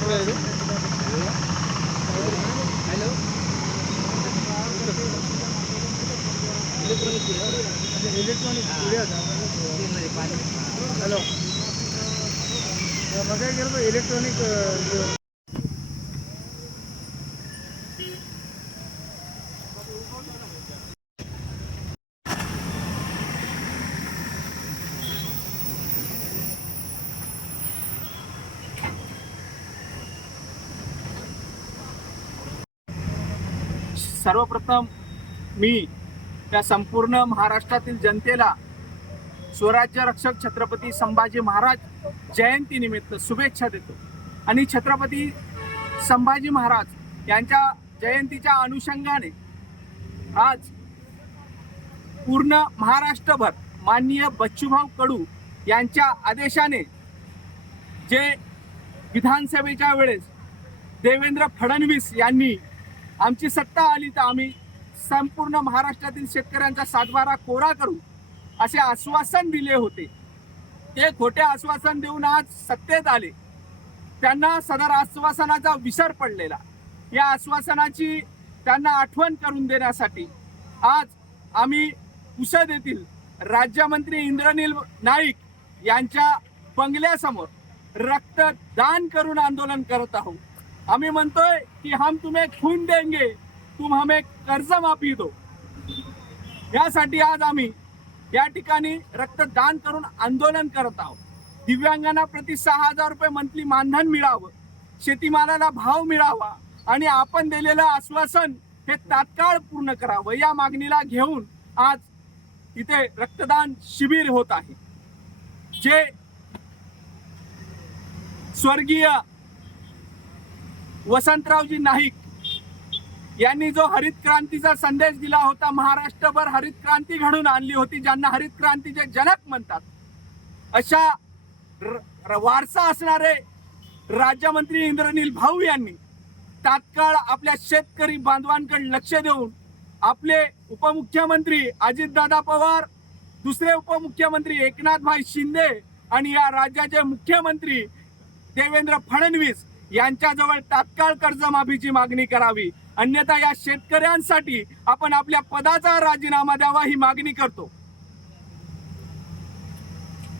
లేదు hello. Electronic hello. ಮಗ electronic सर्वप्रथम मी त्या संपूर्ण महाराष्ट्रातील जनतेला स्वराज्य रक्षक छत्रपती संभाजी महाराज जयंतीनिमित्त शुभेच्छा देतो. आणि छत्रपती संभाजी महाराज यांच्या जयंतीच्या अनुषंगाने आज पूर्ण महाराष्ट्रभर माननीय बच्चूभाऊ कडू यांच्या आदेशाने जे विधानसभेच्या वेळेस देवेंद्र फडणवीस यांनी आमची सत्ता आली तर आम्ही संपूर्ण महाराष्ट्रातील शेतकऱ्यांचा सातबारा कोरा करू असे आश्वासन दिले होते. ते खोटे आश्वासन देऊन आज सत्तेत आले. त्यांना सदर आश्वासनाचा विसर पडलेला. या आश्वासनाची त्यांना आठवण करून देण्यासाठी आज आम्ही पुसद येथील राज्यमंत्री इंद्रनील नाईक यांच्या बंगल्यासमोर रक्तदान करून आंदोलन करत आहोत. आम्ही म्हणतोय की हम तुम्हें खून देंगे तुम हमें कर्ज माफी दो. यासाठी आज आम्ही या ठिकाणी रक्तदान करून आंदोलन करत आहोत. दिव्यांगांना प्रति सहा हजार रुपये मंथली मानधन मिळावं शेतीमालाला भाव मिळावा आणि आपण दिलेलं आश्वासन हे तात्काळ पूर्ण करावं या मागणीला घेऊन आज इथे रक्तदान शिबिर होत आहे. जे स्वर्गीय वसंतरावजी नाईक यांनी जो हरित क्रांतीचा संदेश दिला होता महाराष्ट्रभर हरित क्रांती घडून आणली होती ज्यांना हरित क्रांतीचे जनक म्हणतात अशा र- र- वारसा असणारे राज्यमंत्री इंद्रनील भाऊ यांनी तात्काळ आपल्या शेतकरी बांधवांकडे लक्ष देऊन आपले उपमुख्यमंत्री अजितदादा पवार दुसरे उपमुख्यमंत्री एकनाथभाई शिंदे आणि या राज्याचे मुख्यमंत्री देवेंद्र फडणवीस यांच्याजवळ तात्काळ कर्जमाफीची मागणी करावी. अन्यथा या शेतकऱ्यांसाठी आपण आपल्या पदाचा राजीनामा द्यावा ही मागणी करतो.